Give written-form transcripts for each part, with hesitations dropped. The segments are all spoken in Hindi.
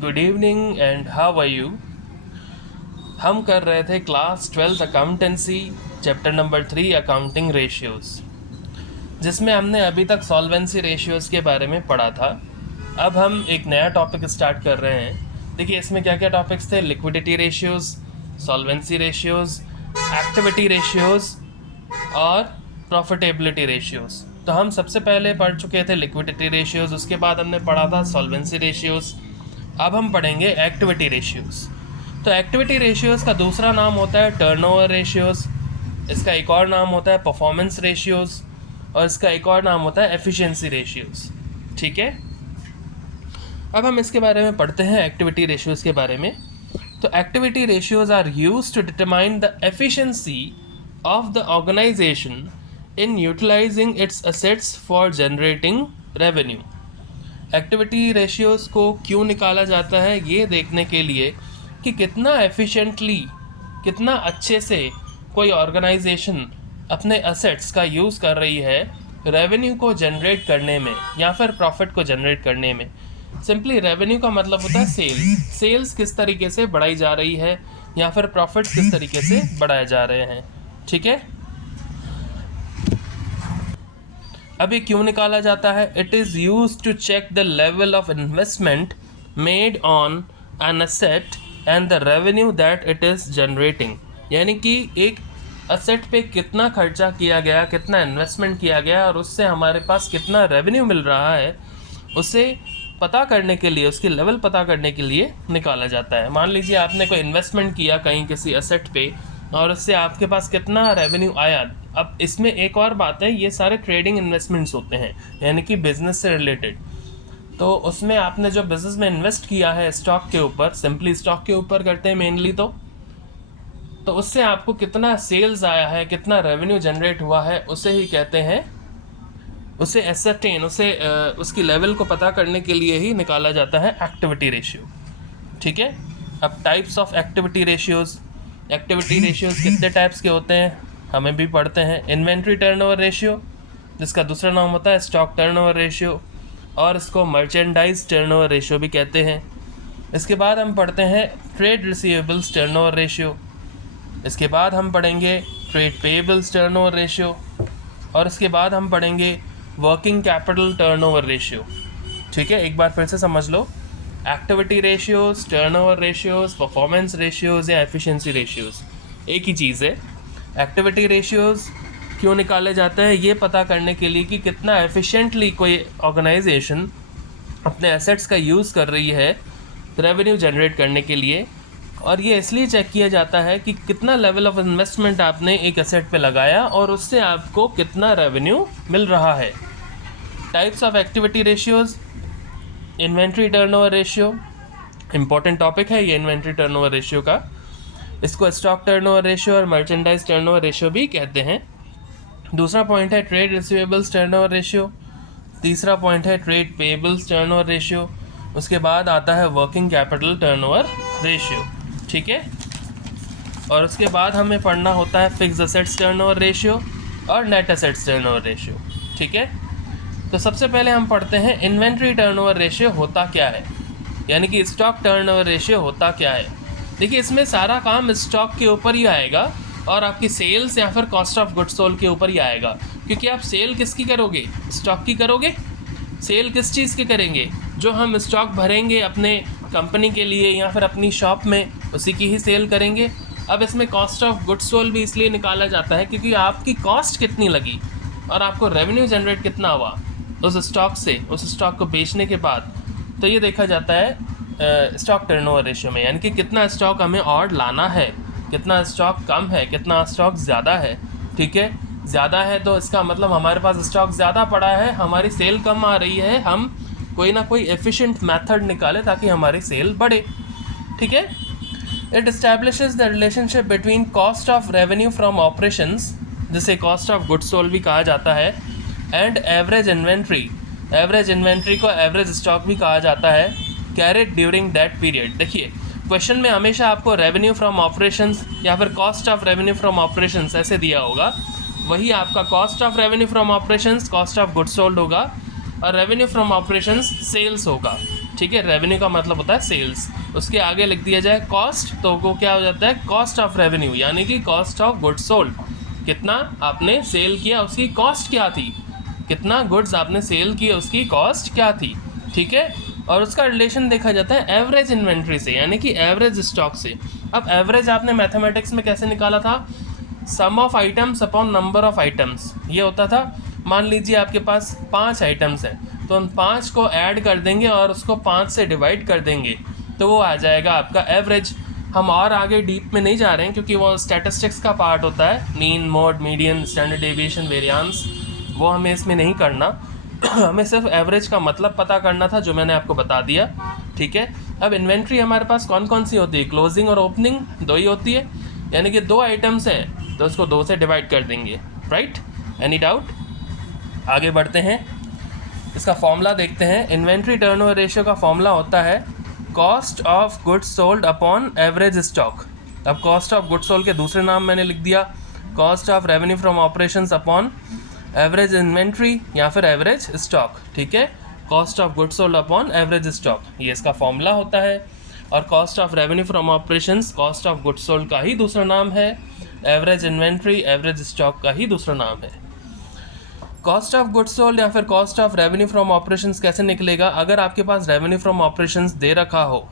Good evening and how are you. हम कर रहे थे class 12th accountancy chapter number 3 accounting ratios, जिसमें हमने अभी तक सॉल्वेंसी रेशियोज़ के बारे में पढ़ा था। अब हम एक नया टॉपिक स्टार्ट कर रहे हैं। देखिए इसमें क्या क्या टॉपिक्स थे। Liquidity ratios, solvency ratios, activity ratios और प्रॉफिटेबिलिटी रेशियोज़। तो हम सबसे पहले पढ़ चुके थे लिक्विडिटी रेशियोज़, उसके बाद हमने पढ़ा था सॉल्वेंसी रेशियोज़। अब हम पढ़ेंगे एक्टिविटी रेशियोज़। तो एक्टिविटी रेशियोज़ का दूसरा नाम होता है टर्नओवर रेशियोज़, इसका एक और नाम होता है परफॉर्मेंस रेशियोज़ और इसका एक और नाम होता है एफिशिएंसी रेशियोज़। ठीक है, अब हम इसके बारे में पढ़ते हैं एक्टिविटी रेशियोज़ के बारे में। तो activity ratios are used to determine the efficiency of the organisation in utilising its assets for generating revenue. Activity ratios को क्यों निकाला जाता है, ये देखने के लिए कि कितना एफिशिएंटली, कितना अच्छे से कोई ऑर्गेनाइजेशन अपने असेट्स का यूज़ कर रही है रेवेन्यू को जनरेट करने में या फिर प्रॉफिट को जनरेट करने में। सिंपली रेवेन्यू का मतलब होता है सेल्स किस तरीके से बढ़ाई जा रही है या फिर प्रॉफिट किस तरीके से बढ़ाए जा रहे हैं। ठीक है, अभी क्यों निकाला जाता है। It is used to check the level of investment made on an asset and the revenue that it is generating. यानी कि एक असेट पे कितना खर्चा किया गया, कितना इन्वेस्टमेंट किया गया और उससे हमारे पास कितना रेवेन्यू मिल रहा है, उसे पता करने के लिए, उसकी लेवल पता करने के लिए निकाला जाता है। मान लीजिए आपने कोई इन्वेस्टमेंट किया कहीं किसी असेट पे और उससे आपके पास कितना रेवेन्यू आया। अब इसमें एक और बात है, ये सारे ट्रेडिंग इन्वेस्टमेंट्स होते हैं यानी कि बिजनेस से रिलेटेड। तो उसमें आपने जो बिजनेस में इन्वेस्ट किया है स्टॉक के ऊपर, सिंपली स्टॉक के ऊपर करते हैं मेनली, तो उससे आपको कितना सेल्स आया है, कितना रेवेन्यू जनरेट हुआ है, उसे ही कहते हैं, उसे एसर्टेन, उसकी लेवल को पता करने के लिए ही निकाला जाता है एक्टिविटी रेशियो। ठीक है, अब types of activity ratios. Activity ratios कितने टाइप्स के होते हैं हमें भी पढ़ते हैं। इन्वेंट्री टर्नओवर रेशियो, जिसका दूसरा नाम होता है स्टॉक टर्नओवर रेशियो, और इसको मर्चेंडाइज टर्नओवर रेशियो भी कहते हैं। इसके बाद हम पढ़ते हैं ट्रेड रिसीवेबल्स टर्नओवर रेशियो। इसके बाद हम पढ़ेंगे ट्रेड पेएबल्स टर्नओवर रेशियो और इसके बाद हम पढ़ेंगे वर्किंग कैपिटल टर्नओवर रेशियो। ठीक है, एक बार फिर से समझ लो, activity ratios, turnover ratios, performance ratios या एफिशिएंसी रेशियोज़ एक ही चीज़ है। एक्टिविटी रेशियोज़ क्यों निकाले जाते हैं, ये पता करने के लिए कि कितना एफिशिएंटली कोई ऑर्गेनाइजेशन अपने एसेट्स का यूज़ कर रही है रेवेन्यू जनरेट करने के लिए। और ये इसलिए चेक किया जाता है कि कितना लेवल ऑफ इन्वेस्टमेंट आपने एक एसेट पे लगाया और उससे आपको कितना रेवेन्यू मिल रहा है। Types of activity ratios. Inventory turnover ratio, important topic है ये इन्वेंट्री टर्नओवर रेशियो का। इसको स्टॉक टर्नओवर रेशियो और मर्चेंडाइज टर्नओवर रेशियो भी कहते हैं। दूसरा पॉइंट है ट्रेड रिसीवेबल्स टर्नओवर रेशियो। तीसरा पॉइंट है ट्रेड पेएबल्स टर्नओवर रेशियो। उसके बाद आता है वर्किंग कैपिटल टर्नओवर रेशियो। ठीक है, और उसके बाद हमें पढ़ना होता है फिक्स्ड असेट्स टर्नओवर रेशियो और नेट असेट्स टर्नओवर रेशियो। ठीक है, तो सबसे पहले हम पढ़ते हैं इन्वेंट्री टर्नओवर रेशियो होता क्या है, यानी कि स्टॉक टर्नओवर रेशियो होता क्या है। देखिए इसमें सारा काम स्टॉक के ऊपर ही आएगा और आपकी सेल्स या फिर कॉस्ट ऑफ गुड्स सोल्ड के ऊपर ही आएगा, क्योंकि आप सेल किसकी करोगे, स्टॉक की करोगे। सेल किस चीज़ की करेंगे, जो हम स्टॉक भरेंगे अपने कंपनी के लिए या फिर अपनी शॉप में, उसी की ही सेल करेंगे। अब इसमें कॉस्ट ऑफ गुड्स सोल्ड भी इसलिए निकाला जाता है क्योंकि आपकी कॉस्ट कितनी लगी और आपको रेवेन्यू जनरेट कितना हुआ उस स्टॉक से, उस स्टॉक को बेचने के बाद। तो ये देखा जाता है स्टॉक टर्नओवर रेशियो में, यानी कि कितना स्टॉक हमें और लाना है, कितना स्टॉक कम है, कितना स्टॉक ज़्यादा है। ठीक है, ज़्यादा है तो इसका मतलब हमारे पास स्टॉक ज़्यादा पड़ा है, हमारी सेल कम आ रही है, हम कोई ना कोई एफिशिएंट मेथड निकालें ताकि हमारी सेल बढ़े। ठीक है, it establishes the relationship between cost of revenue from operations, जिसे कॉस्ट ऑफ गुड्स सोल्ड भी कहा जाता है, and average inventory. Average inventory को एवरेज स्टॉक भी कहा जाता है, कैरिड ड्यूरिंग दैट पीरियड। देखिए क्वेश्चन में हमेशा आपको रेवेन्यू फ्रॉम ऑपरेशंस या फिर cost of revenue from operations ऐसे दिया होगा, वही आपका cost of revenue from operations cost of goods sold होगा और रेवेन्यू फ्रॉम ऑपरेशंस सेल्स होगा। ठीक है, रेवेन्यू का मतलब होता है सेल्स, उसके आगे लिख दिया जाए कॉस्ट, तो वो क्या हो जाता है कॉस्ट ऑफ रेवेन्यू, यानी कि कॉस्ट ऑफ गुड्स सोल्ड। कितना आपने सेल किया उसकी कॉस्ट क्या थी, कितना गुड्स आपने सेल किए उसकी कॉस्ट क्या थी, ठीक है। और उसका रिलेशन देखा जाता है एवरेज इन्वेंट्री से, यानी कि एवरेज स्टॉक से। अब एवरेज आपने मैथमेटिक्स में कैसे निकाला था, sum of items upon number of items, ये होता था। मान लीजिए आपके पास 5 आइटम्स हैं, तो उन 5 को ऐड कर देंगे और उसको 5 से डिवाइड कर देंगे, तो वो आ जाएगा आपका एवरेज। हम और आगे डीप में नहीं जा रहे हैं क्योंकि वो स्टैटिस्टिक्स का पार्ट होता है, mean, mode, median, standard deviation, variance, वो हमें इसमें नहीं करना। हमें सिर्फ एवरेज का मतलब पता करना था, जो मैंने आपको बता दिया, ठीक है। अब इन्वेंट्री हमारे पास कौन कौन सी होती है, क्लोजिंग और ओपनिंग, 2 ही होती है, यानी कि 2 आइटम्स हैं तो उसको 2 से डिवाइड कर देंगे, राइट। Any doubt? आगे बढ़ते हैं, इसका फॉर्मूला देखते हैं। इन्वेंट्री टर्नओवर रेशियो का फॉर्मूला होता है cost of goods sold upon average stock. अब कॉस्ट ऑफ गुड्स सोल्ड के दूसरे नाम मैंने लिख दिया cost of revenue from operations upon average inventory या फिर एवरेज स्टॉक, ठीक है। Cost of goods sold upon average stock, ये इसका फॉर्मूला होता है। और cost of revenue from operations cost of goods sold का ही दूसरा नाम है, एवरेज इन्वेंट्री एवरेज स्टॉक का ही दूसरा नाम है। कॉस्ट ऑफ गुड्स सोल्ड या फिर cost of revenue from operations कैसे निकलेगा, अगर आपके पास रेवेन्यू फ्रॉम ऑपरेशंस दे रखा हो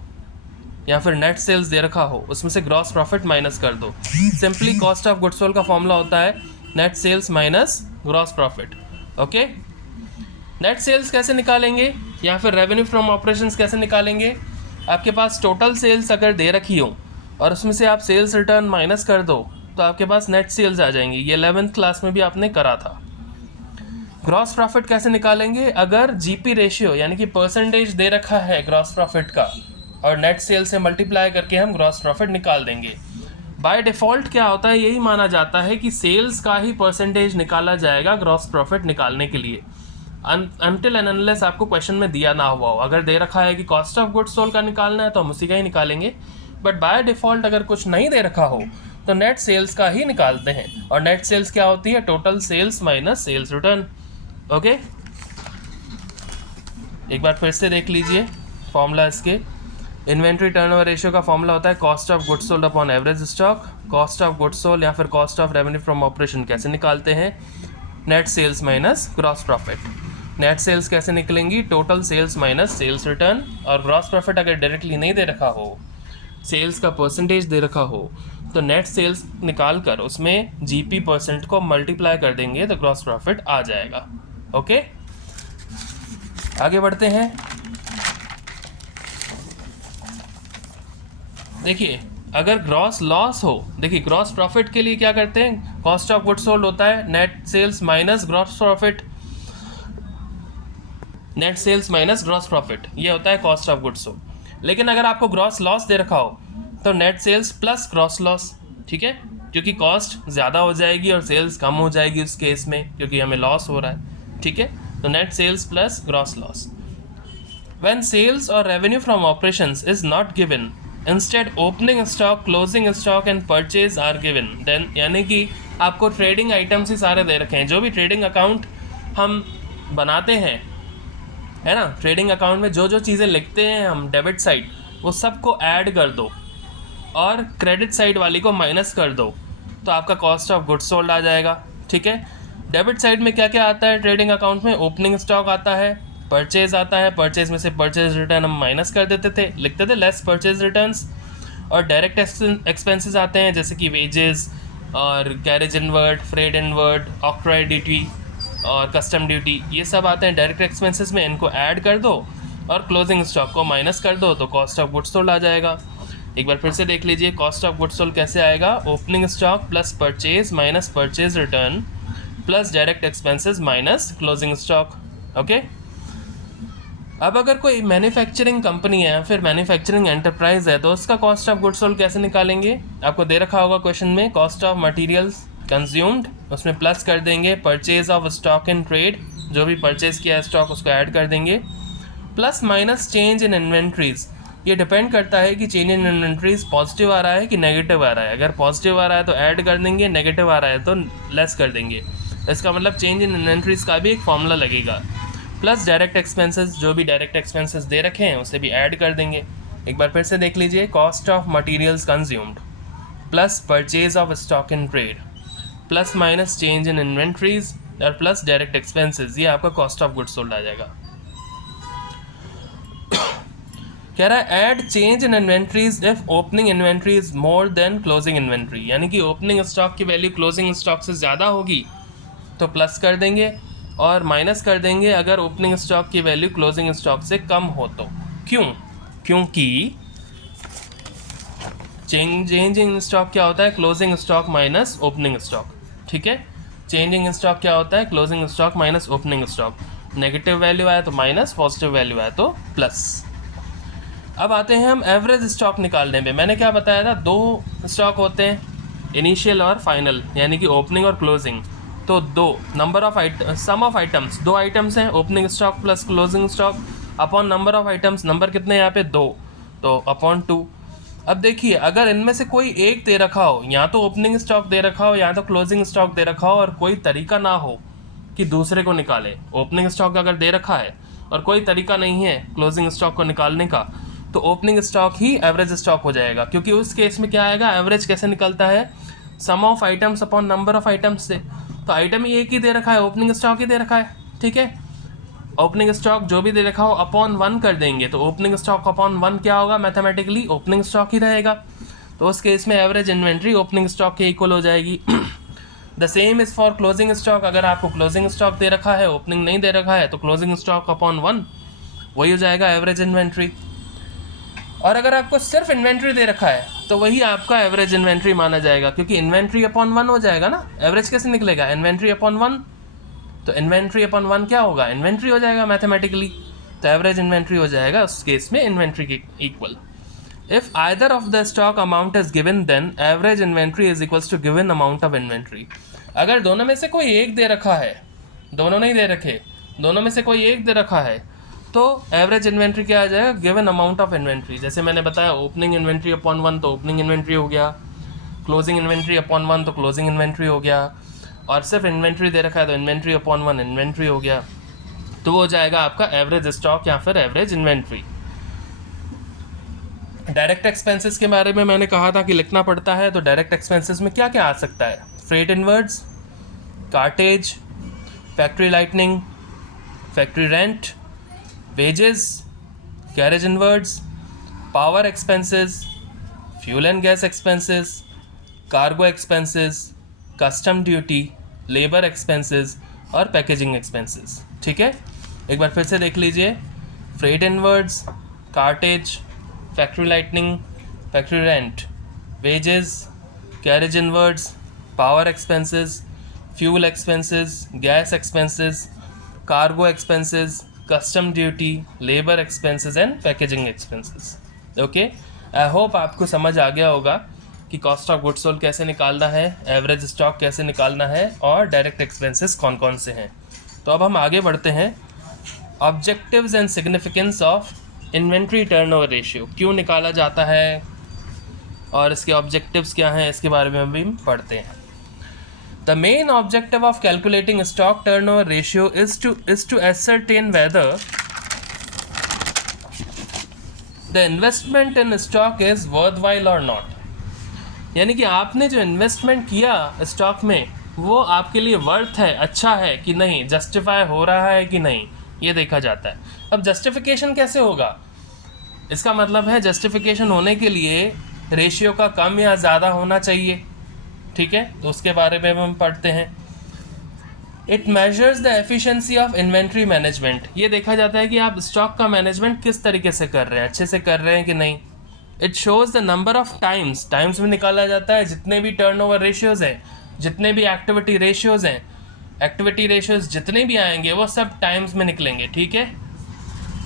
या फिर नेट सेल्स दे रखा हो, उसमें से ग्रॉस प्रॉफिट माइनस कर दो। Simply cost of goods sold का फॉर्मूला होता है net sales minus gross profit, okay. Net sales कैसे निकालेंगे या फिर रेवेन्यू फ्रॉम ऑपरेशंस कैसे निकालेंगे, आपके पास टोटल सेल्स अगर दे रखी हो और उसमें से आप सेल्स रिटर्न माइनस कर दो तो आपके पास नेट सेल्स आ जाएंगी, ये 11th क्लास में भी आपने करा था। ग्रॉस प्रॉफिट कैसे निकालेंगे, अगर जीपी रेशियो यानी कि परसेंटेज दे रखा है ग्रॉस प्रॉफिट का और नेट सेल से मल्टीप्लाई करके हम ग्रॉस प्रॉफिट निकाल देंगे। बाय डिफ़ॉल्ट क्या होता है, यही माना जाता है कि सेल्स का ही परसेंटेज निकाला जाएगा ग्रॉस प्रॉफिट निकालने के लिए, अनटिल एंड अनलेस आपको क्वेश्चन में दिया ना हुआ हो। अगर दे रखा है कि कॉस्ट ऑफ गुड्स सोल्ड का निकालना है तो हम उसी का ही निकालेंगे, बट बाय डिफ़ॉल्ट अगर कुछ नहीं दे रखा हो तो नेट सेल्स का ही निकालते हैं। और नेट सेल्स क्या होती है, total sales minus sales return, okay. एक बार फिर से देख लीजिए फॉर्मूला इसके। इन्वेंट्री टर्नओवर रेशियो का फॉर्मूला होता है cost of goods sold upon average stock. Cost of goods sold या फिर cost of revenue from operation कैसे निकालते हैं, net sales minus gross profit. Net sales कैसे निकलेंगी, total sales minus sales return. और ग्रॉस प्रॉफिट अगर डायरेक्टली नहीं दे रखा हो, सेल्स का परसेंटेज दे रखा हो, तो नेट सेल्स निकाल कर उसमें जीपी परसेंट को मल्टीप्लाई कर देंगे तो ग्रॉस प्रॉफिट आ जाएगा, ओके। आगे बढ़ते हैं, देखिए अगर ग्रॉस लॉस हो, देखिए ग्रॉस प्रॉफिट के लिए क्या करते हैं, कॉस्ट ऑफ गुड्स सोल्ड होता है net sales minus gross profit, net sales minus gross profit, ये होता है कॉस्ट ऑफ गुड्स सोल्ड। लेकिन अगर आपको ग्रॉस लॉस दे रखा हो तो net sales plus gross loss, ठीक है, क्योंकि कॉस्ट ज़्यादा हो जाएगी और सेल्स कम हो जाएगी उस केस में, क्योंकि हमें लॉस हो रहा है, ठीक है। तो net sales plus gross loss. When sales और revenue from operations is not given, instead opening stock, closing stock and purchase are given, then यानी कि आपको ट्रेडिंग आइटम्स ही सारे दे रखे हैं, जो भी ट्रेडिंग अकाउंट हम बनाते हैं, है ना, ट्रेडिंग अकाउंट में जो जो चीज़ें लिखते हैं हम डेबिट साइड, वो सबको ऐड कर दो और क्रेडिट साइड वाली को माइनस कर दो, तो आपका कॉस्ट ऑफ गुड्स सोल्ड आ जाएगा, ठीक है। डेबिट साइड में क्या क्या आता है ट्रेडिंग अकाउंट में, ओपनिंग स्टॉक आता है, परचेज आता है, परचेज में से परचेज रिटर्न हम माइनस कर देते थे, लिखते थे लेस परचेज रिटर्न्स, और डायरेक्ट एक्सपेंसेस आते हैं जैसे कि वेजेस और carriage inward, freight inward, octroi duty और कस्टम ड्यूटी, ये सब आते हैं डायरेक्ट एक्सपेंसेस में, इनको ऐड कर दो और क्लोजिंग स्टॉक को माइनस कर दो तो कॉस्ट ऑफ गुड्स सोल्ड आ जाएगा। एक बार फिर से देख लीजिए कॉस्ट ऑफ गुड्स सोल्ड कैसे आएगा, opening stock plus purchase minus purchase return plus direct expenses minus closing stock, okay. अब अगर कोई मैन्युफैक्चरिंग कंपनी है फिर मैन्युफैक्चरिंग एंटरप्राइज है तो उसका कॉस्ट ऑफ गुड्स सोल्ड कैसे निकालेंगे, आपको दे रखा होगा क्वेश्चन में, कॉस्ट ऑफ मटेरियल्स कंज्यूम्ड, उसमें प्लस कर देंगे purchase of stock in trade, जो भी परचेज किया है स्टॉक उसको ऐड कर देंगे, plus minus change in inventories. ये डिपेंड करता है कि चेंज इन इन्वेंट्रीज पॉजिटिव आ रहा है कि नेगेटिव आ रहा है, अगर पॉजिटिव आ रहा है तो ऐड कर देंगे, नेगेटिव आ रहा है तो लेस कर देंगे। इसका मतलब चेंज इन इन्वेंट्रीज का भी एक फॉर्मूला लगेगा, प्लस डायरेक्ट एक्सपेंसेस, जो भी डायरेक्ट एक्सपेंसेस दे रखे हैं उसे भी ऐड कर देंगे। एक बार फिर से देख लीजिए, cost of materials consumed plus purchase of stock in trade plus minus change in inventories और प्लस डायरेक्ट एक्सपेंसेस, ये आपका कॉस्ट ऑफ गुड्स सोल्ड आ जाएगा। कह रहा है add change in inventories if opening inventory is more than closing inventory, यानी कि ओपनिंग स्टॉक की वैल्यू क्लोजिंग स्टॉक से ज़्यादा होगी तो प्लस कर देंगे और माइनस कर देंगे अगर ओपनिंग स्टॉक की वैल्यू क्लोजिंग स्टॉक से कम हो तो। क्यों? क्योंकि चेंज इन स्टॉक क्या होता है? Closing stock minus opening stock. ठीक है, चेंजिंग स्टॉक क्या होता है? Closing stock minus opening stock. Negative value आए तो माइनस, पॉजिटिव वैल्यू आए तो प्लस। अब आते हैं हम एवरेज स्टॉक निकालने में। मैंने क्या बताया था, दो स्टॉक होते हैं, इनिशियल और फाइनल, यानी कि ओपनिंग और क्लोजिंग। तो दो number of sum of items, दो आइटम्स हैं, opening stock plus closing stock upon number of items, number कितने यहाँ पे? दो, तो अपॉन 2। अब देखिए, अगर इनमें से कोई एक दे रखा हो, या तो ओपनिंग स्टॉक दे रखा हो या तो क्लोजिंग स्टॉक दे रखा हो, और कोई तरीका ना हो कि दूसरे को निकाले, ओपनिंग स्टॉक अगर दे रखा है और कोई तरीका नहीं है क्लोजिंग स्टॉक को निकालने का, तो ओपनिंग स्टॉक ही एवरेज स्टॉक हो जाएगा। क्योंकि उस केस में क्या आएगा, एवरेज कैसे निकलता है? Sum of items upon number of items से। तो आइटम ही एक ही दे रखा है, ओपनिंग स्टॉक ही दे रखा है। ठीक है, ओपनिंग स्टॉक जो भी दे रखा हो अपॉन 1 कर देंगे, तो ओपनिंग स्टॉक अपॉन 1 क्या होगा? मैथमेटिकली ओपनिंग स्टॉक ही रहेगा। तो उस केस में एवरेज इन्वेंट्री ओपनिंग स्टॉक के इक्वल हो जाएगी। The same is for closing stock. अगर आपको क्लोजिंग स्टॉक दे रखा है, ओपनिंग नहीं दे रखा है, तो क्लोजिंग स्टॉक अपॉन 1 वही हो जाएगा एवरेज इन्वेंट्री। और अगर आपको सिर्फ इन्वेंट्री दे रखा है तो वही आपका एवरेज इन्वेंट्री माना जाएगा, क्योंकि इन्वेंट्री अपॉन 1 हो जाएगा ना। एवरेज कैसे निकलेगा? इन्वेंट्री अपॉन 1, तो इन्वेंट्री अपॉन 1 क्या होगा? इन्वेंट्री हो जाएगा मैथमेटिकली। तो एवरेज इन्वेंट्री हो जाएगा उस केस में इन्वेंट्री के equal. If either of the stock amount is given, then average inventory is equals to given amount of inventory. अगर दोनों में से कोई एक दे रखा है, दोनों नहीं दे रखे, दोनों में से कोई एक दे रखा है, तो एवरेज इन्वेंट्री क्या आ जाएगा? Given amount of inventory. जैसे मैंने बताया, ओपनिंग इन्वेंट्री अपॉन 1 तो ओपनिंग इन्वेंट्री हो गया, क्लोजिंग इन्वेंट्री अपॉन 1 तो क्लोजिंग इन्वेंट्री हो गया, और सिर्फ इन्वेंट्री दे रखा है तो इन्वेंट्री अपॉन 1 इन्वेंट्री हो गया। तो वो हो जाएगा आपका एवरेज स्टॉक या फिर एवरेज इन्वेंट्री। डायरेक्ट एक्सपेंसेस के बारे में मैंने कहा था कि लिखना पड़ता है, तो डायरेक्ट एक्सपेंसेस में क्या क्या आ सकता है? Freight inwards, cartage, factory lightning, factory rent, wages, carriage inwards, power expenses, fuel and gas expenses, cargo expenses, custom duty, labour expenses और पैकेजिंग एक्सपेंसेस। ठीक है, एक बार फिर से देख लीजिए, freight inwards, cartage, factory lightning, factory rent, wages, carriage inwards, power expenses, fuel expenses, gas expenses, cargo expenses, custom duty, labour expenses and packaging expenses. Okay, I hope आपको समझ आ गया होगा कि कॉस्ट ऑफ गुड्स सोल्ड कैसे निकालना है, एवरेज स्टॉक कैसे निकालना है और डायरेक्ट एक्सपेंसेस कौन कौन से हैं। तो अब हम आगे बढ़ते हैं। Objectives and significance of inventory turnover ratio, क्यों निकाला जाता है और इसके ऑब्जेक्टिव्स क्या हैं, इसके बारे में भी पढ़ते हैं। The main objective of calculating stock turnover ratio is to ascertain whether the investment in stock is worthwhile or not। यानी कि आपने जो इन्वेस्टमेंट किया स्टॉक में वो आपके लिए वर्थ है, अच्छा है कि नहीं, जस्टिफाई हो रहा है कि नहीं, ये देखा जाता है। अब जस्टिफिकेशन कैसे होगा? इसका मतलब है जस्टिफिकेशन होने के लिए रेशियो का कम या ज़्यादा होना चाहिए। ठीक है, तो उसके बारे में हम पढ़ते हैं। It measures the efficiency of inventory management. ये देखा जाता है कि आप स्टॉक का मैनेजमेंट किस तरीके से कर रहे हैं, अच्छे से कर रहे हैं कि नहीं। It shows the number of times में निकाला जाता है जितने भी टर्नओवर रेशियोज़ हैं, जितने भी एक्टिविटी रेशियोज़ हैं, एक्टिविटी रेशियोज़ जितने भी आएंगे वो सब टाइम्स में निकलेंगे। ठीक है,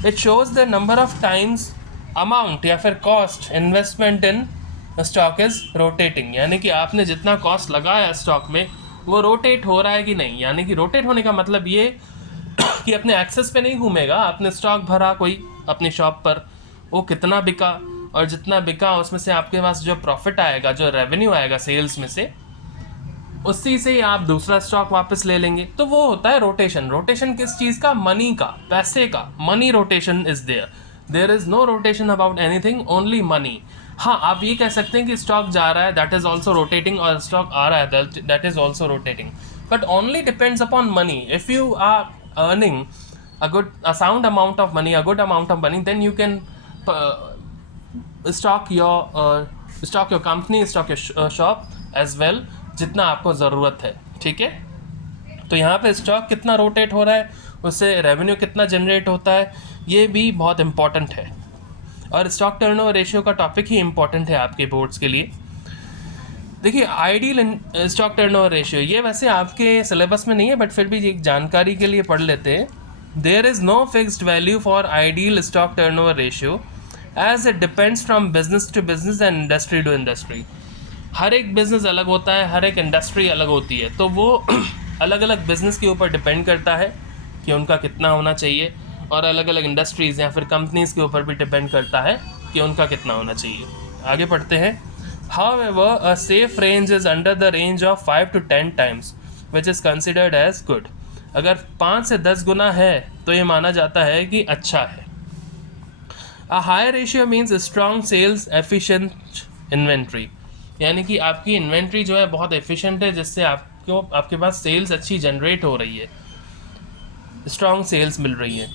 it shows the number of times amount या फिर cost investment in stock is rotating, यानी कि आपने जितना कॉस्ट लगाया स्टॉक में वो रोटेट हो रहा है कि नहीं। यानी कि रोटेट होने का मतलब ये कि अपने एक्सेस पे नहीं घूमेगा। आपने स्टॉक भरा कोई अपनी शॉप पर, वो कितना बिका और जितना बिका उसमें से आपके पास जो प्रॉफिट आएगा, जो रेवेन्यू आएगा सेल्स में से, उसी से ही आप दूसरा स्टॉक वापस ले लेंगे। तो वो होता है रोटेशन। रोटेशन किस चीज़ का? मनी का, पैसे का। Money rotation is there is no rotation about anything, only money. हाँ, आप ये कह सकते हैं कि स्टॉक जा रहा है, दैट इज ऑल्सो रोटेटिंग, और स्टॉक आ रहा है, that is also rotating, but only depends upon money. If you are earning a sound amount of money, a good amount of money, then you can stock your company, stock your shop as well, जितना आपको ज़रूरत है। ठीक है, तो यहाँ पे स्टॉक कितना रोटेट हो रहा है, उससे रेवेन्यू कितना जनरेट होता है, ये भी बहुत इंपॉर्टेंट है। और स्टॉक टर्नओवर रेशियो का टॉपिक ही इंपॉर्टेंट है आपके बोर्ड्स के लिए। देखिए, आइडियल स्टॉक टर्नओवर रेशियो, ये वैसे आपके सिलेबस में नहीं है, बट फिर भी एक जानकारी के लिए पढ़ लेते हैं। There is no fixed value for ideal stock turnover ratio as it depends from business to business and industry to industry. हर एक बिज़नेस अलग होता है, हर एक इंडस्ट्री अलग होती है, तो वो अलग अलग बिज़नेस के ऊपर डिपेंड करता है कि उनका कितना होना चाहिए, और अलग अलग इंडस्ट्रीज़ या फिर कंपनीज़ के ऊपर भी डिपेंड करता है कि उनका कितना होना चाहिए। आगे पढ़ते हैं। However, a safe range is under the range of 5 to 10 times, which is considered as good. अगर 5 से 10 गुना है तो ये माना जाता है कि अच्छा है। A high ratio means strong sales, efficient inventory, यानी कि आपकी इन्वेंट्री जो है बहुत एफिशिएंट है, जिससे आपके पास सेल्स अच्छी जनरेट हो रही है, स्ट्रॉन्ग सेल्स मिल रही है।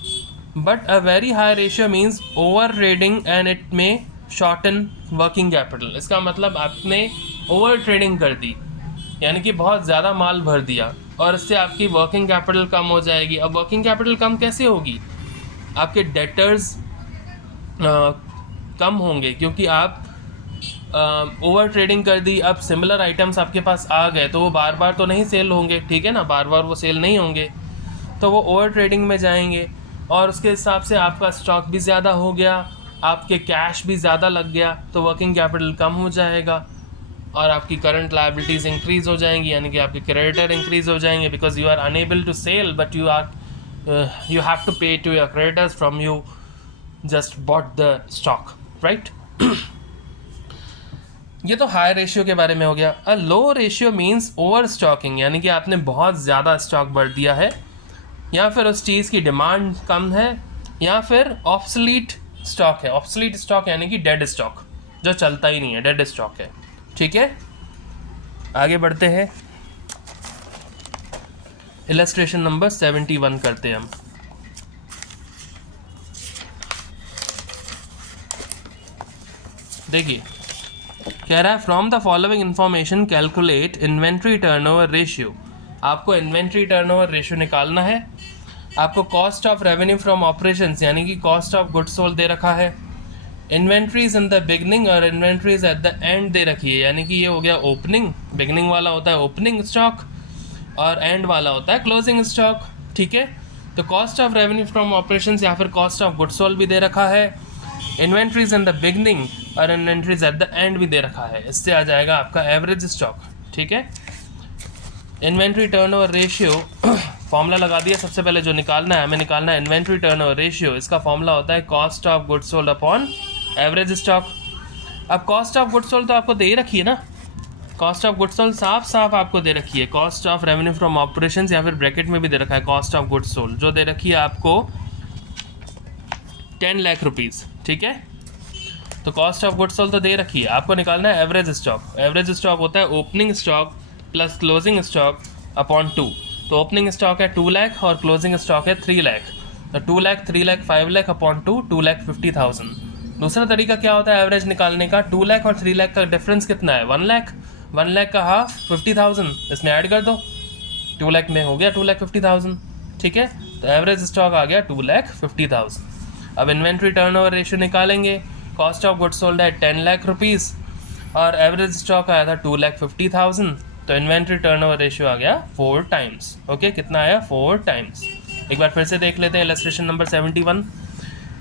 But a very high ratio means over trading and it में शॉर्टन वर्किंग कैपिटल। इसका मतलब आपने ओवर ट्रेडिंग कर दी, यानी कि बहुत ज़्यादा माल भर दिया, और इससे आपकी वर्किंग कैपिटल कम हो जाएगी। अब वर्किंग कैपिटल कम कैसे होगी? आपके डेटर्स कम होंगे, क्योंकि आप ओवर ट्रेडिंग कर दी। अब सिमिलर आइटम्स आपके पास आ गए तो वो बार बार तो नहीं सेल होंगे, ठीक है ना, बार बार वो सेल नहीं होंगे, तो वो ओवर ट्रेडिंग में जाएंगे, और उसके हिसाब से आपका स्टॉक भी ज़्यादा हो गया, आपके कैश भी ज़्यादा लग गया, तो वर्किंग कैपिटल कम हो जाएगा, और आपकी करंट लायबिलिटीज़ इंक्रीज़ हो जाएंगी, यानी कि आपके क्रेडिटर इंक्रीज़ हो जाएंगे, because you are unable to sell but you have to pay to your creditors from you just bought the stock, right. ये तो हाई रेशियो के बारे में हो गया। A low ratio means over stocking, यानी कि आपने बहुत ज़्यादा स्टॉक बढ़ दिया है, या फिर उस चीज़ की डिमांड कम है, या फिर ऑब्सलीट स्टॉक है। ऑब्सलीट स्टॉक यानी कि डेड स्टॉक, जो चलता ही नहीं है, डेड स्टॉक है। ठीक है, आगे बढ़ते हैं। इलस्ट्रेशन नंबर 71 करते हैं हम। देखिए, कह रहा है from the following information calculate inventory turnover ratio. आपको इन्वेंट्री टर्नओवर रेशियो निकालना है। आपको cost of revenue from operations यानी कि कॉस्ट ऑफ गुड्स सोल्ड दे रखा है। इन्वेंट्रीज इन द बिगनिंग और inventories at the and they रखी है, यानी कि ये हो गया ओपनिंग। बिगनिंग वाला होता है ओपनिंग स्टॉक और एंड वाला होता है क्लोजिंग स्टॉक। ठीक है, तो cost of revenue from operations या फिर कॉस्ट ऑफ गुड्स सोल्ड भी दे रखा है। इन्वेंट्रीज इन द बिगनिंग और इन्वेंट्रीज एट द एंड भी दे रखा है। इससे आ जाएगा आपका एवरेज स्टॉक। ठीक है, इन्वेंट्री टर्नओवर रेशियो फॉर्मूला लगा दिया। सबसे पहले जो निकालना है, हमें निकालना है इन्वेंट्री टर्नओवर रेशियो। इसका फॉर्मूला होता है cost of goods sold upon average stock. अब कॉस्ट ऑफ गुड्स सोल्ड तो आपको दे ही रखी है ना, कॉस्ट ऑफ गुड्स सोल्ड साफ साफ आपको दे रखी है। Cost of revenue from operations या फिर ब्रैकेट में भी दे रखा है कॉस्ट ऑफ गुड्स सोल्ड, जो दे रखी है आपको 10 लाख रुपीज़। ठीक है, तो कॉस्ट ऑफ गुड्स सोल्ड तो दे रखी है, आपको निकालना है एवरेज स्टॉक। एवरेज स्टॉक होता है opening stock plus closing stock upon 2। तो ओपनिंग स्टॉक है 2 लाख और क्लोजिंग स्टॉक है 3 लाख। तो 2 लाख, 3 लाख, 5 लाख अपॉन 2, 2,50,000। दूसरा तरीका क्या होता है एवरेज निकालने का? 2 लाख और 3 लाख का डिफरेंस कितना है? 1 लाख। 1 लाख का हाफ 50,000, इसमें ऐड कर दो, 2 लाख में हो गया 2,50,000। ठीक है, तो एवरेज स्टॉक आ गया 2,50,000। अब इन्वेंट्री टर्नओवर रेशियो निकालेंगे। कॉस्ट ऑफ गुड्स सोल्ड है 10 लाख रुपीज़ और एवरेज स्टॉक आया था 2,50,000, तो इन्वेंट्री टर्नओवर रेशियो आ गया 4 टाइम्स। ओके, कितना आया? 4 टाइम्स। एक बार फिर से देख लेते हैं illustration number 71।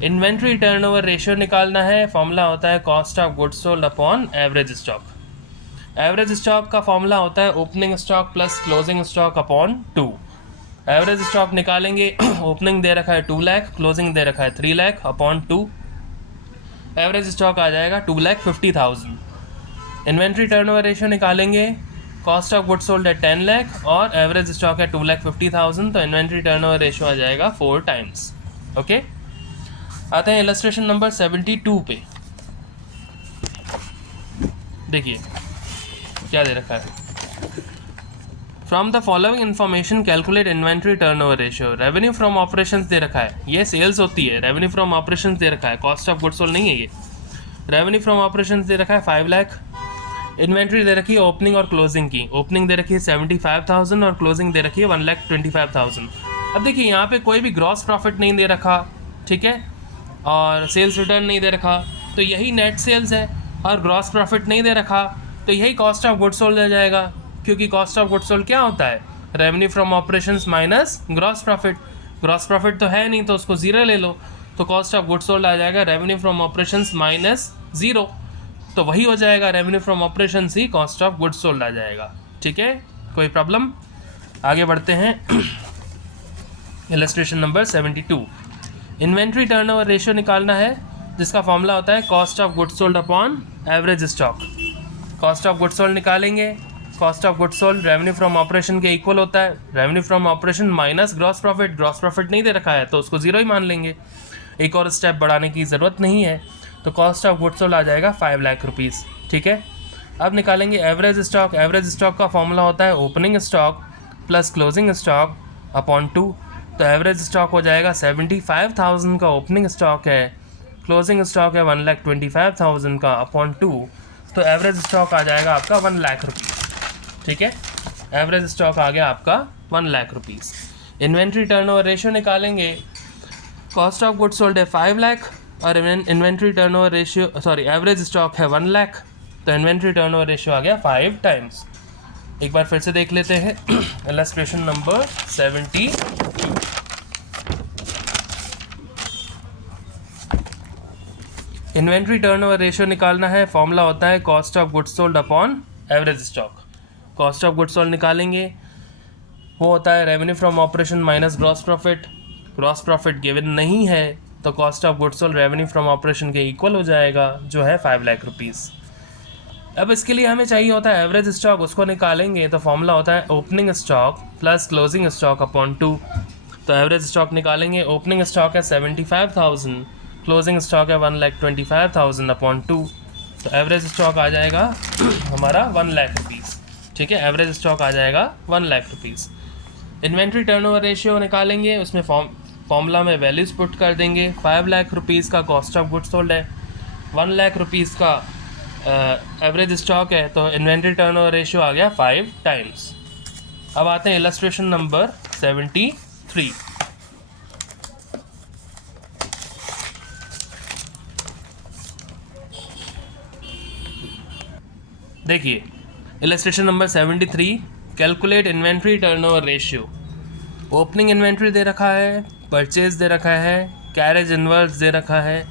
Inventory turnover ratio निकालना है, फॉर्मूला होता है cost of goods sold upon average stock. Average stock का फॉर्मूला होता है opening stock plus closing stock upon 2। Average stock निकालेंगे, ओपनिंग दे रखा है 2 लाख, क्लोजिंग दे रखा है 3 लाख अपॉन 2। एवरेज स्टॉक आ जाएगा 2,50,000। इन्वेंट्री टर्नओवर रेशियो निकालेंगे, कॉस्ट ऑफ गुड सोल्ड है 10 लाख और एवरेज स्टॉक है 2,50,000, तो इन्वेंट्री टर्नओवर रेशियो आ जाएगा 4 टाइम्स। ओके, आते हैं इलस्ट्रेशन नंबर 72 पे। देखिए क्या दे रखा है, from the following information calculate inventory turnover ratio. Revenue from operations दे रखा है, ये सेल्स होती है, रेवेन्यू फ्रॉम ऑपरेशंस दे रखा है, कॉस्ट ऑफ गुड्स सोल्ड नहीं है ये। रेवेन्यू फ्रॉम ऑपरेशंस दे रखा है 5 लाख, इन्वेंट्री दे रखी है ओपनिंग और क्लोजिंग की, ओपनिंग दे रखी है 75,000 और क्लोजिंग दे रखी है 1,25,000। अब देखिए यहाँ पे कोई भी ग्रॉस प्रॉफिट नहीं दे रखा, ठीक है, और सेल्स रिटर्न नहीं दे रखा, तो यही नेट सेल्स है, और ग्रॉस प्रॉफिट नहीं दे रखा तो यही कॉस्ट ऑफ गुड्स सोल्ड आ जाएगा, क्योंकि कॉस्ट ऑफ गुड्स सोल्ड क्या होता है, revenue from operations minus gross profit. Gross profit तो है नहीं तो उसको ज़ीरो ले लो, तो कॉस्ट ऑफ गुड्स सोल्ड आ जाएगा revenue from operations minus zero, तो वही हो जाएगा, रेवेन्यू फ्रॉम ऑपरेशंस ही कॉस्ट ऑफ गुड्स सोल्ड आ जाएगा। ठीक है, कोई प्रॉब्लम? आगे बढ़ते हैं। Illustration number 72, inventory turnover ratio निकालना है, जिसका फॉर्मूला होता है cost of goods sold upon average stock. Cost of goods sold निकालेंगे, cost of goods sold revenue from operation के इक्वल होता है, revenue from operation minus gross profit. Gross profit नहीं दे रखा है तो उसको ज़ीरो ही मान लेंगे, एक और स्टेप बढ़ाने की ज़रूरत नहीं है, तो कॉस्ट ऑफ गुड्स सोल्ड आ जाएगा 5 लाख रुपीज़। ठीक है, अब निकालेंगे एवरेज स्टॉक। एवरेज स्टॉक का फॉर्मूला होता है opening stock plus closing stock upon 2, तो एवरेज स्टॉक हो जाएगा 75,000 का ओपनिंग स्टॉक है, क्लोजिंग स्टॉक है 1,25,000 का अपॉन 2, तो एवरेज स्टॉक आ जाएगा आपका 1 लाख रुपीज़। ठीक है, एवरेज स्टॉक आ गया आपका 1 lakh rupees. Inventory turnover ratio निकालेंगे, कॉस्ट ऑफ गुड्स सोल्ड है 5 लाख और inventory turnover ratio average stock है 1 लाख, तो इन्वेंट्री टर्नओवर रेशियो आ गया 5 टाइम्स। एक बार फिर से देख लेते हैं illustration number 72। Inventory turnover ratio निकालना है, फॉर्मूला होता है cost of goods sold upon average stock. Cost of goods sold निकालेंगे, वो होता है revenue from operation minus gross profit. Gross profit given नहीं है तो cost of goods sold revenue from operation के इक्वल हो जाएगा, जो है 5 लाख रुपीज़। अब इसके लिए हमें चाहिए होता है एवरेज स्टॉक, उसको निकालेंगे तो फॉर्मूला होता है opening stock plus closing stock upon 2, तो एवरेज स्टॉक निकालेंगे, ओपनिंग स्टॉक है 75,000, क्लोजिंग स्टॉक है 1,25,000 अपॉन 2, तो एवरेज स्टॉक आ जाएगा हमारा 1 लाख रुपीज़। ठीक है, एवरेज स्टॉक आ जाएगा 1 lakh rupees. Inventory turnover ratio निकालेंगे, उसमें फॉर्मूला में वैल्यूज़ पुट कर देंगे। 5 लाख रुपीज़ का कॉस्ट ऑफ गुड्स सोल्ड है, 1 लाख रुपीज़ का एवरेज स्टॉक है, तो इन्वेंट्री टर्नओवर रेशियो आ गया 5 टाइम्स। अब आते हैं इलस्ट्रेशन नंबर 73। देखिए illustration number 73, calculate inventory turnover ratio. Opening inventory दे रखा है, परचेज दे रखा है, कैरेज इनवर्स दे रखा है,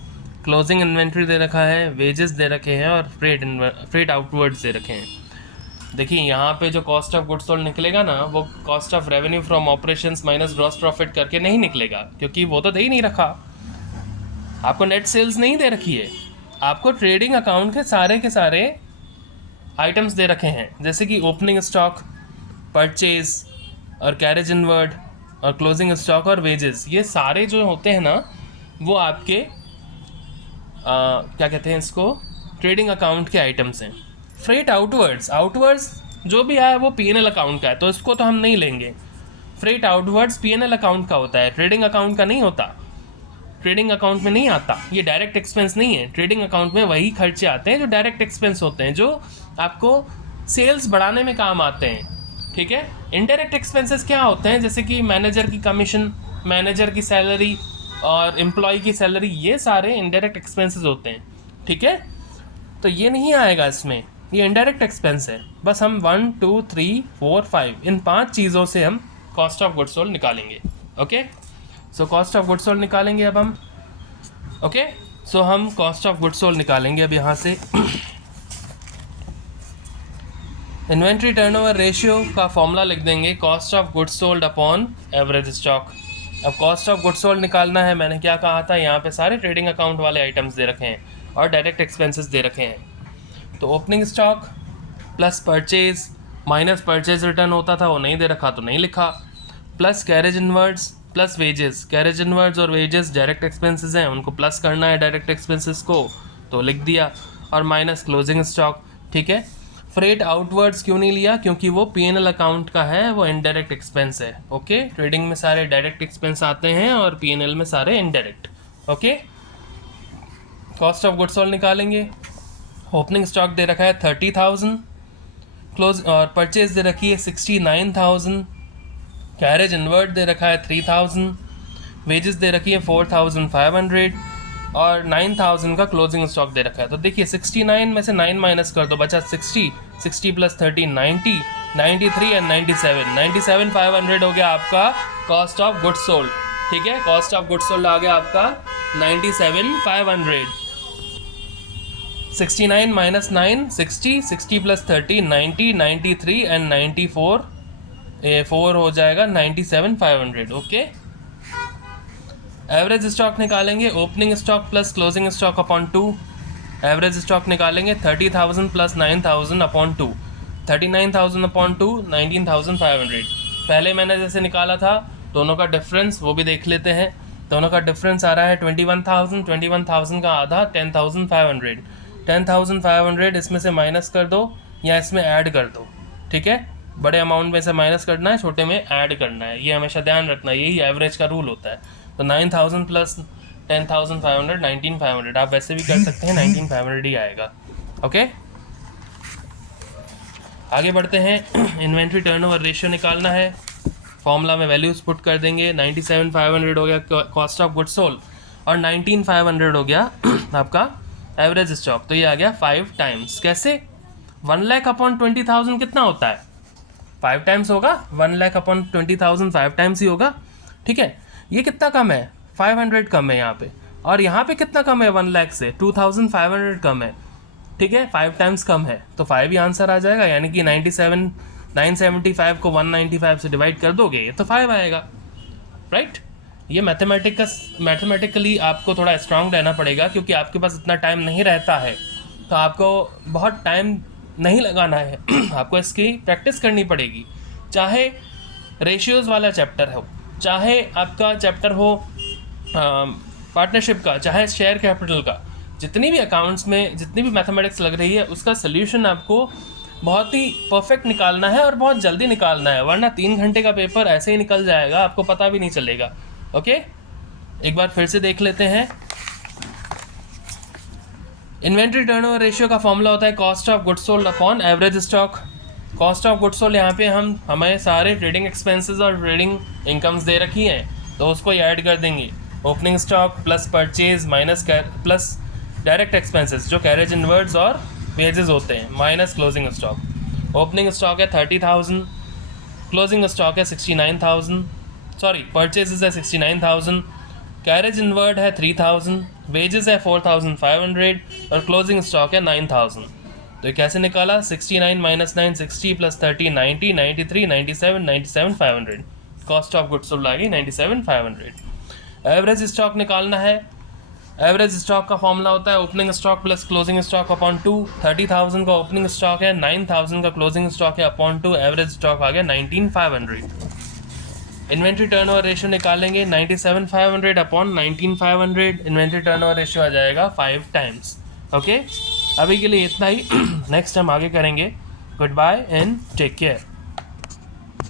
क्लोजिंग इन्वेंट्री दे रखा है, वेजेस दे रखे हैं और फ्रेट आउटवर्ड्स दे रखे हैं। देखिए यहाँ पे जो कॉस्ट ऑफ गुड्स सोल्ड निकलेगा ना, वो cost of revenue from operations minus gross profit करके नहीं निकलेगा, क्योंकि वो तो दे ही नहीं रखा, आपको नेट सेल्स नहीं दे रखी है, आपको ट्रेडिंग अकाउंट के सारे आइटम्स दे रखे हैं, जैसे कि ओपनिंग स्टॉक, परचेज और कैरेज इनवर्ड और क्लोजिंग स्टॉक और वेजेस, ये सारे जो होते हैं ना वो आपके क्या कहते हैं इसको, ट्रेडिंग अकाउंट के आइटम्स हैं। फ्रेट आउटवर्ड्स जो भी आया वो पीएनएल अकाउंट का है, तो इसको तो हम नहीं लेंगे। फ्रेट आउटवर्ड्स पीएनएल अकाउंट का होता है, ट्रेडिंग अकाउंट का नहीं होता, ट्रेडिंग अकाउंट में नहीं आता, ये डायरेक्ट एक्सपेंस नहीं है। ट्रेडिंग अकाउंट में वही खर्चे आते हैं जो डायरेक्ट एक्सपेंस होते हैं, जो आपको सेल्स बढ़ाने में काम आते हैं। ठीक है, इनडायरेक्ट एक्सपेंसेस क्या होते हैं, जैसे कि मैनेजर की कमीशन, मैनेजर की सैलरी और एम्प्लॉय की सैलरी, ये सारे इनडायरेक्ट एक्सपेंसेस होते हैं। ठीक है, तो ये नहीं आएगा इसमें, ये इनडायरेक्ट एक्सपेंस है। बस हम 1 2 3 4 5 इन 5 चीज़ों से हम कॉस्ट ऑफ गुड्स सोल्ड निकालेंगे। Okay, so cost of goods sold निकालेंगे अब हम। ओके, सो हम कॉस्ट ऑफ गुड्स सोल्ड निकालेंगे अब यहाँ से। इन्वेंट्री टर्नओवर रेशियो का फॉर्मूला लिख देंगे cost of goods sold upon average stock. अब कॉस्ट ऑफ गुड्स सोल्ड निकालना है, मैंने क्या कहा था, यहाँ पे सारे ट्रेडिंग अकाउंट वाले आइटम्स दे रखे हैं और डायरेक्ट एक्सपेंसेस दे रखे हैं। तो opening stock plus purchase minus purchase return होता था, वो नहीं दे रखा तो नहीं लिखा, plus carriage inwards plus wages. Carriage inwards और वेजेस डायरेक्ट एक्सपेंसेस हैं, उनको प्लस करना है डायरेक्ट एक्सपेंसेस को, तो लिख दिया, और माइनस क्लोजिंग स्टॉक। ठीक है। फ्रेट आउटवर्ड्स क्यों नहीं लिया? क्योंकि वो P&L अकाउंट का है, वो इनडायरेक्ट एक्सपेंस है। ओके, ट्रेडिंग में सारे डायरेक्ट एक्सपेंस आते हैं और P&L में सारे indirect. Okay, cost of goods sold निकालेंगे। ओपनिंग स्टॉक दे रखा है 30,000, क्लोज और परचेज दे रखी है 69,000, कैरेज इनवर्ड दे रखा है 3,000, वेजेस दे रखी है 4,500 और 9,000 का क्लोजिंग स्टॉक दे रखा है। तो देखिए 69 में से 9 माइनस कर दो, बचा 60, 60 प्लस 30 90, 93 एंड 97, 97,500 हो गया आपका कॉस्ट ऑफ गुड्स सोल्ड। ठीक है, कॉस्ट ऑफ गुड्स सोल्ड आ गया आपका 97,500। 69 माइनस 9 60, 60 प्लस 30 90, 93 एंड 94, 4 हो जाएगा 97,500। ओके, एवरेज स्टॉक निकालेंगे। Opening stock plus closing stock upon 2। Average stock निकालेंगे 30,000 प्लस 9,000 अपॉन 2, 39,000 अपॉन 2 19,500। पहले मैंने जैसे निकाला था, दोनों का डिफरेंस वो भी देख लेते हैं। दोनों का डिफरेंस आ रहा है 21,000, 21,000 का आधा 10,500, 10,500 इसमें से माइनस कर दो या इसमें ऐड कर दो। ठीक है, बड़े अमाउंट में से माइनस करना है, छोटे में ऐड करना है, ये हमेशा ध्यान रखना है, यही एवरेज का रूल होता है। तो 9,000 प्लस 10,500 19,500, आप वैसे भी कर सकते हैं, 19,500 ही आएगा। ओके, आगे बढ़ते हैं। इन्वेंट्री टर्नओवर रेशियो निकालना है, फॉर्मूला में वैल्यूज पुट कर देंगे। 97,500 हो गया कॉस्ट ऑफ गुड्स सोल्ड और 19,500 हो गया आपका एवरेज स्टॉक, तो ये आ गया 5 टाइम्स। कैसे? 1 लाख अपॉन 20,000 कितना होता है? 5 टाइम्स होगा। 1 लाख अपॉन 20,000 5 टाइम्स ही होगा। ठीक है, ये कितना कम है? 500 कम है यहाँ पे, और यहाँ पे कितना कम है? 1 लाख से 2,500 कम है। ठीक है, 5 टाइम्स कम है, तो 5 ही आंसर आ जाएगा। यानी कि 975 को 195 से डिवाइड कर दोगे, ये तो 5 आएगा। राइट, ये मैथमेटिकली आपको थोड़ा स्ट्रांग रहना पड़ेगा, क्योंकि आपके पास इतना टाइम नहीं रहता है, तो आपको बहुत टाइम नहीं लगाना है आपको इसकी प्रैक्टिस करनी पड़ेगी। चाहे रेशियोज़ वाला चैप्टर हो, चाहे आपका चैप्टर हो पार्टनरशिप का, चाहे शेयर कैपिटल का, जितनी भी अकाउंट्स में जितनी भी मैथमेटिक्स लग रही है, उसका सल्यूशन आपको बहुत ही परफेक्ट निकालना है और बहुत जल्दी निकालना है, वरना 3 घंटे का पेपर ऐसे ही निकल जाएगा, आपको पता भी नहीं चलेगा। ओके, एक बार फिर से देख लेते हैं। इन्वेंट्री टर्नओवर रेशियो का फॉर्मूला होता है cost of goods sold upon average stock. Cost of goods sold यहाँ पे हमें सारे ट्रेडिंग एक्सपेंसेस और ट्रेडिंग इनकम्स दे रखी हैं, तो उसको ऐड कर देंगे। Opening stock plus purchase minus plus direct expenses जो कैरेज इनवर्ड्स और वेजेस होते हैं, minus closing stock. Opening stock है 30,000, क्लोजिंग स्टॉक है 69,000, सॉरी परचेजेस है 69,000, कैरेज इनवर्ड है 3,000, वेजेस है 4,500 और क्लोजिंग स्टॉक है 9,000। तो ये कैसे निकाला? 69 minus 9 60 plus 30 90, 93 97 97,500। Cost of goods sold आ गई 97,500। एवरेज स्टॉक निकालना है। एवरेज स्टॉक का फॉर्मूला होता है opening stock plus closing stock upon 2। 30,000 का ओपनिंग स्टॉक है, 9,000 का क्लोजिंग स्टॉक है, अपॉन 2 एवरेज स्टॉक आ गया 19,500। इन्वेंट्री टर्नओवर रेशियो निकालेंगे 97,500 अपॉन 19,500, इन्वेंट्री टर्नओवर रेशियो आ जाएगा 5 टाइम्स। ओके, अभी के लिए इतना ही। नेक्स्ट हम आगे करेंगे। Good bye and take care.